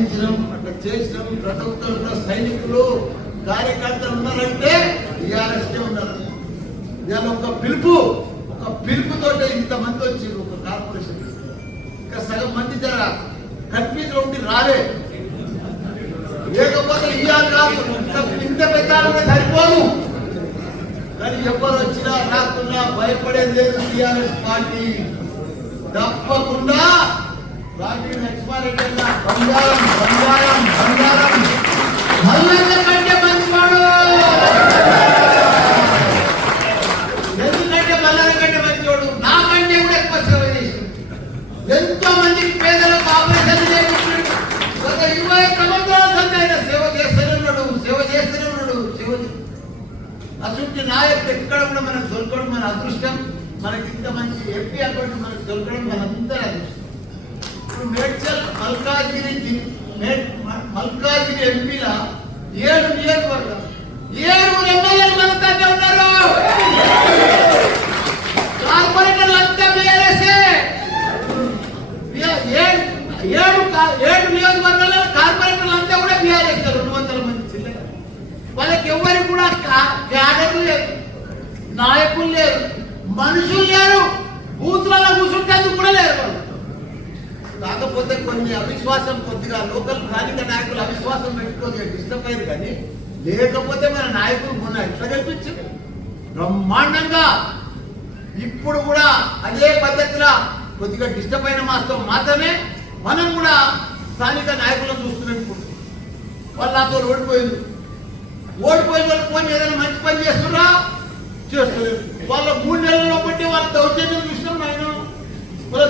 సాధించడం అక్కడ చేసినాం ప్రతి ఒక్కరు సైనికులు కార్యకర్తలు ఉన్నారంటే టీఆర్ఎస్కే ఉన్నారు. ఇవాళ ఒక పిలుపు ఒక పిలుపుతోటే ఇంతమంది వచ్చారు ఒక కార్పొరేషన్. ఇంకా సగం మంది జర కన్ఫ్యూజ్ ఉండి రాలే. లేకపోతే ఇవాళ రాదు ఇంత పెట్టాలంటే సరిపోదు. కానీ ఎవరు వచ్చినా రాకున్నా భయపడేది లేదు టీఆర్ఎస్ పార్టీ. తప్పకుండా ఎంతో మందికి పేదలకు ఆపరేషన్ చేయించాడు. గత ఇరవై సంవత్సరాల సంది ఆయన సేవ చేస్తూనే ఉన్నాడు సేవ చేస్తూనే ఉన్నాడు సేవ అటువంటి నాయకుడు ఎక్కడ కూడా మనకు దొరకడం మన అదృష్టం. మనకి ఇంత మంచి ఎంపీ అకౌంట్ మనకు దొరకడం మనందరి మల్కాజ్గిరి మల్కాజ్గిరి ఎంపీల ఏడు నియోజకవర్గాలు. ఏడుగురు ఎమ్మెల్యేలు మన తండ్రి ఉన్నారు. కార్పొరేటర్లు అంతా బీఆర్ఎస్ఏ. ఏడు ఏడు నియోజకవర్గాల్లో కార్పొరేటర్లు అంతా కూడా బీఆర్ఎస్ రెండు వందల మంది చిల్లర. వాళ్ళకి ఎవరికి కూడా క్యాడర్లు లేరు నాయకులు లేరు మనుషులు లేరు బూత్లలో కూర్చుంటే కూడా లేరు వాళ్ళు. కాకపోతే కొన్ని అవిశ్వాసం కొద్దిగా లోకల్ స్థానిక నాయకులు అవిశ్వాసం పెట్టుకొని డిస్టర్బ్ అయ్యారు కానీ లేకపోతే మన నాయకులు మొన్న ఎట్లా కల్పించారు బ్రహ్మాండంగా! ఇప్పుడు కూడా అదే పద్ధతిలో కొద్దిగా డిస్టర్బ్ అయిన మాస్తో మాత్రమే మనం కూడా స్థానిక నాయకులను చూస్తున్నాం ఇప్పుడు వాళ్ళు నాతో ఓడిపోయింది. ఓడిపోయిన వాళ్ళు పోనీ ఏదైనా మంచి పని చేస్తున్నా చేస్తున్నారు వాళ్ళ మూడు నెలల్లో బట్టి వాళ్ళ దౌర్జన్యం చూసినాం ఆయన వాళ్ళ